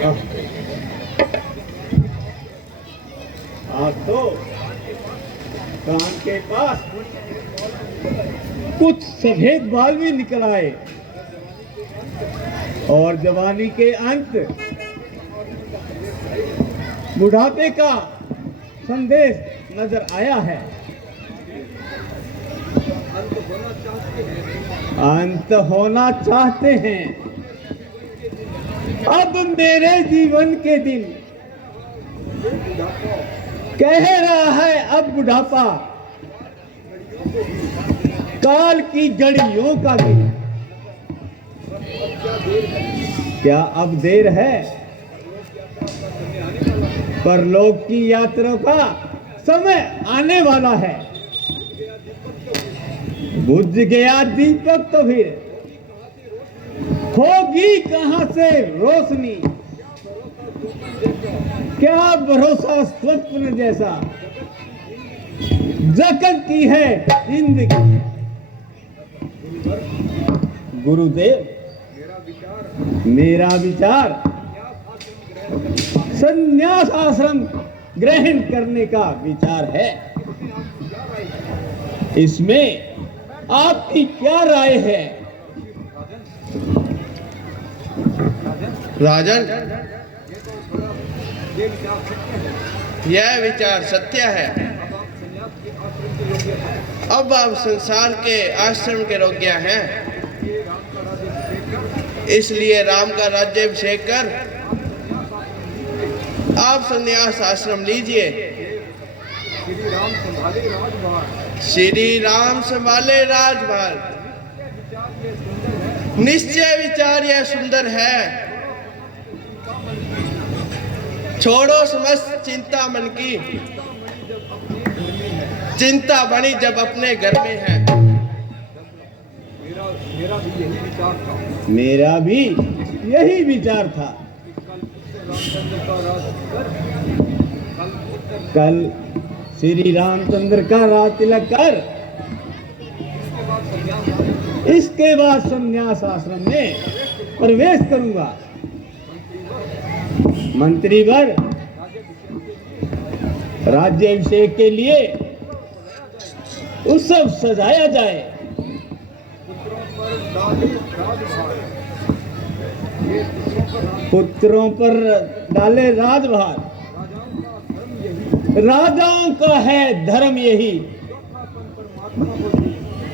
आज तो कान के पास कुछ सफेद बाल भी निकल आए और जवानी के अंत बुढ़ापे का संदेश नजर आया है। अंत होना चाहते हैं। अब मेरे जीवन के दिन कह रहा है अब बुढ़ापा काल की घड़ियों का दिन। क्या अब देर है? परलोक की यात्रा का समय आने वाला है। बुझ गया दीपक तो फिर होगी कहां से रोशनी। क्या भरोसा स्वप्न जैसा जगत की है जिंदगी। गुरुदेव, मेरा विचार संन्यास आश्रम ग्रहण करने का विचार है। इसमें आपकी क्या राय है? राजन, यह विचार सत्य है। अब आप संसार के आश्रम के योग्य हैं, इसलिए राम का राज्याभिषेक कर आप संन्यास आश्रम लीजिए। श्री राम संभाले राजभार। निश्चय विचार यह सुंदर है। छोड़ो समस्त चिंता मन की, चिंता बनी जब अपने घर में है। मेरा भी यही विचार था। कल श्री रामचंद्र का राज तिलक कर इसके बाद संन्यास आश्रम में प्रवेश करूंगा। मंत्रीवर राज्याभिषेक के लिए उत्सव सजाया जाए। पुत्रों पर डाले राजभार। राजाओं का है धर्म यही।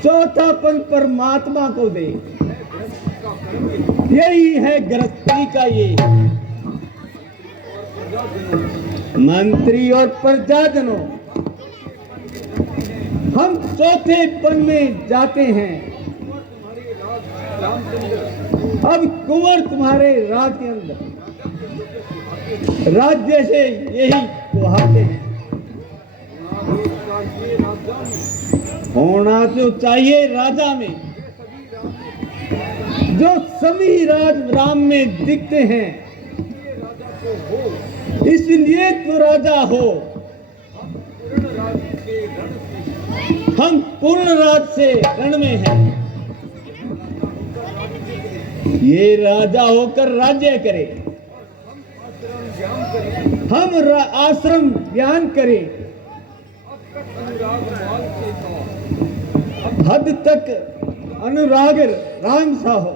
चौथापन परमात्मा को दे। यही है गृहस्थी का ये। मंत्री और प्रजाजनों, हम चौथेपन में जाते हैं। अब कुंवर तुम्हारे राज के अंदर राज्य से यही कुहाते हैं। होना जो चाहिए राजा में, जो सभी राज राम में दिखते हैं, इसलिए तो राजा हो। हम पूर्ण राज से रण में हैं। ये राजा होकर राज्य करे, हम आश्रम ज्ञान करें। हद तक अनुराग राम सा हो।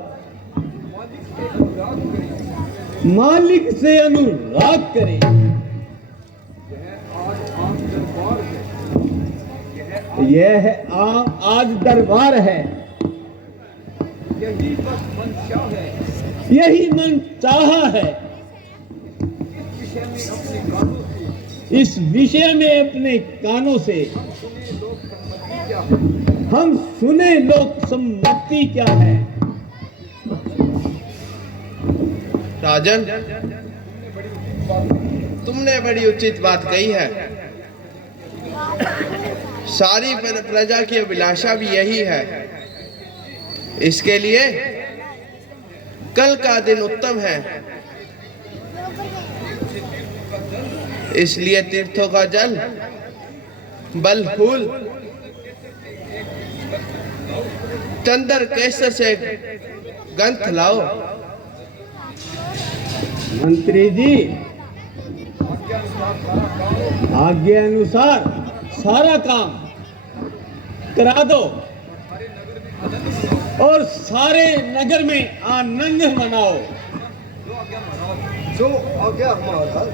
मालिक से अनुराग करें। यह आज दरबार है। यही मन चाहा है। इस विषय में अपने कानों से हम सुने लोक सम्मति क्या है। राजन, तुमने बड़ी उचित बात कही है। सारी प्रजा की अभिलाषा भी यही है। इसके लिए कल का दिन उत्तम है। इसलिए तीर्थों का जल, बल फूल, चंदर केसर से ग्रंथ लाओ। मंत्री जी, आज्ञा अनुसार सारा काम करा दो और सारे नगर में आनंद मनाओ। जो आज्ञा महाराज।